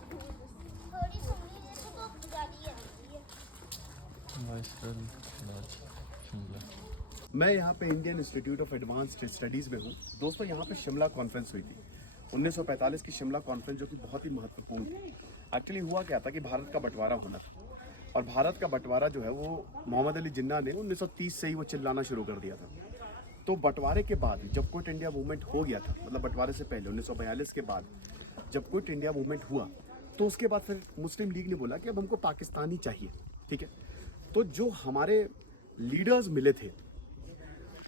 थोड़ी सुननी जैसे तो गाड़ी आती है। Viceroy Lodge Shimla. मैं यहाँ पे Indian Institute of Advanced Studies में हूँ। दोस्तों यहाँ पे शिमला कॉन्फ्रेंस हुई थी 1945 की शिमला कॉन्फ्रेंस, जो कि बहुत ही महत्वपूर्ण थी। एक्चुअली हुआ क्या था कि भारत का बंटवारा होना था, और भारत का बंटवारा जो है वो मोहम्मद अली जिन्ना ने 1930 से ही वो चिल्लाना शुरू कर दिया था। तो बंटवारे के बाद जब क्विट इंडिया मूवमेंट हो गया था, मतलब बंटवारे से पहले 1942 के बाद जब क्विट इंडिया मूवमेंट हुआ, तो उसके बाद फिर मुस्लिम लीग ने बोला कि अब हमको पाकिस्तानी चाहिए। ठीक है, तो जो हमारे लीडर्स मिले थे,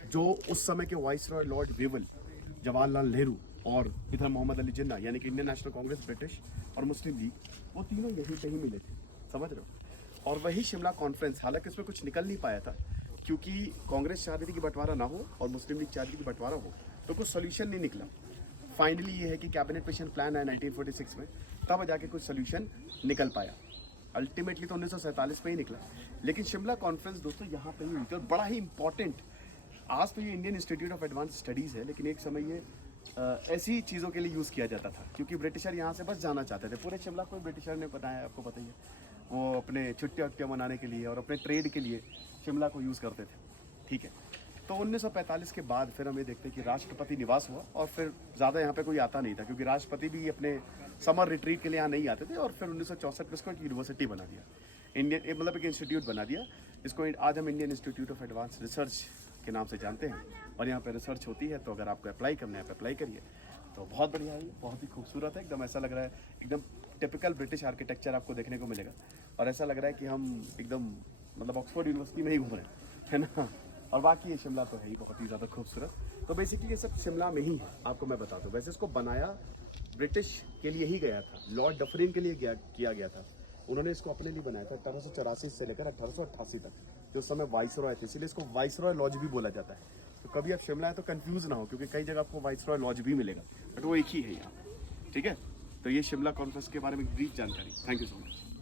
जो उस समय के viceroy Lord Wavell, Jawaharlal Nehru और इधर मोहम्मद अली जिन्ना, यानी कि इंडियन नेशनल कांग्रेस, ब्रिटिश और मुस्लिम लीग, वो तीनों यहीं पे ही मिले थे, समझ रहे हो। और वही शिमला कॉन्फ्रेंस, हालांकि उसमें कुछ निकल नहीं पाया था क्योंकि कांग्रेस चाहती थी कि बंटवारा ना हो और मुस्लिम लीग चाहती थी कि बंटवारा हो, तो कुछ सोल्यूशन नहीं निकला। फाइनली ये है कि कैबिनेट मिशन प्लान है 1946 में, तब जाके कुछ सोल्यूशन निकल पाया। अल्टीमेटली तो 1947 में ही निकला। लेकिन शिमला कॉन्फ्रेंस दोस्तों यहाँ पे ही हुई थी, और बड़ा ही इंपॉर्टेंट। आज तो ये Indian Institute of advance studies है, लेकिन एक समय ये ऐसी चीज़ों के लिए यूज़ किया जाता था क्योंकि ब्रिटिशर यहाँ से बस जाना चाहते थे। पूरे शिमला को ब्रिटिशर ने बनाया, आपको पता ही है। वो अपने छुट्टियाँ वट्टियाँ मनाने के लिए और अपने ट्रेड के लिए शिमला को यूज़ करते थे। ठीक है, तो 1945 के बाद फिर हम ये देखते हैं कि राष्ट्रपति निवास हुआ, और फिर ज़्यादा यहाँ पे कोई आता नहीं था क्योंकि राष्ट्रपति भी अपने समर रिट्रीट के लिए यहाँ नहीं आते थे। और फिर 1964 में इसको एक यूनिवर्सिटी बना दिया, इंडियन, मतलब एक इंस्टीट्यूट बना दिया, जिसको आज हम Indian Institute of advance research के नाम से जानते हैं। और यहाँ पे रिसर्च होती है, तो अगर आपको अप्लाई करना है, आप अप्लाई करिए। तो बहुत बढ़िया है, बहुत ही खूबसूरत है, एकदम ऐसा लग रहा है, एकदम टिपिकल ब्रिटिश आर्किटेक्चर आपको देखने को मिलेगा। और ऐसा लग रहा है कि हम एकदम मतलब ऑक्सफोर्ड यूनिवर्सिटी में ही घूम रहे हैं, है ना। और बाकी ये शिमला तो है ही बहुत ही ज़्यादा खूबसूरत। तो बेसिकली ये सब शिमला में ही है, आपको मैं बता दूँ। वैसे इसको बनाया ब्रिटिश के लिए ही गया था, लॉर्ड डफरिन के लिए किया गया था। उन्होंने इसको अपने लिए बनाया था 1884 से लेकर 1888 तक, जो उस समय वाइसरॉय थे, इसलिए इसको वाइसरॉय लॉज भी बोला जाता है। तो कभी आप शिमला है तो कंफ्यूज ना हो, क्योंकि कई जगह आपको वाइसरॉय लॉज भी मिलेगा, बट वो एक ही है यहाँ। ठीक है, तो ये शिमला कॉन्फ्रेंस के बारे में ब्रीफ जानकारी। Thank you so much.